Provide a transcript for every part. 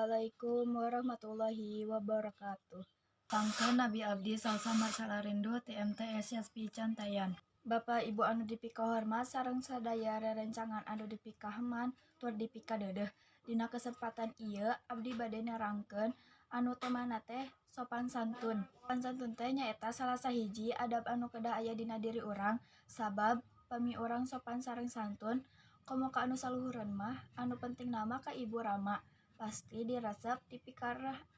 Assalamualaikum warahmatullahi wabarakatuh. Pangkeun Nabi Abdi salsa marsala rindu TMTS Yaspi Cantayan. Bapak Ibu anu dipikahormat sareng sadaya rerencangan anu dipikaheman tur dipikadeudeuh. Dina kesempatan ieu abdi bade nerangkeun anu temana teh sopan santun. Sopan santun teh nyaeta salah sahiji adab anu kedah aya dina diri urang, sabab pami urang sopan sareng santun, komo ka anu saluhureun mah anu penting nama ka ibu rama. Pasti diresep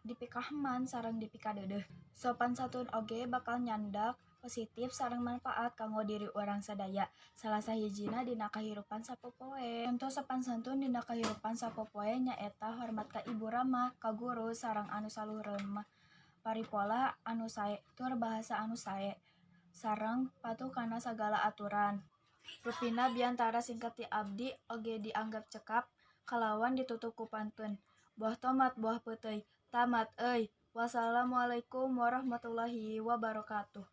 dipikaheman sareng dipikadeudeuh. Sopan santun oge bakal nyandak positif sareng manfaat kanggo diri urang sadaya. Salah sahijina dina kahirupan sapopoe. Contoh sopan santun dina kahirupan sapopoe nyaeta hormat ka ibu rama, ka guru, sareng anu saluhureun mah paripola anu sae, tur bahasa anu sae, sareng patuh kana sagala aturan. Rupina biantara singkat ti abdi oge dianggap cekap kalawan ditutup ku pantun. Buah tomat buah peuteuy, tamat euy. Wassalamualaikum warahmatullahi wabarakatuh.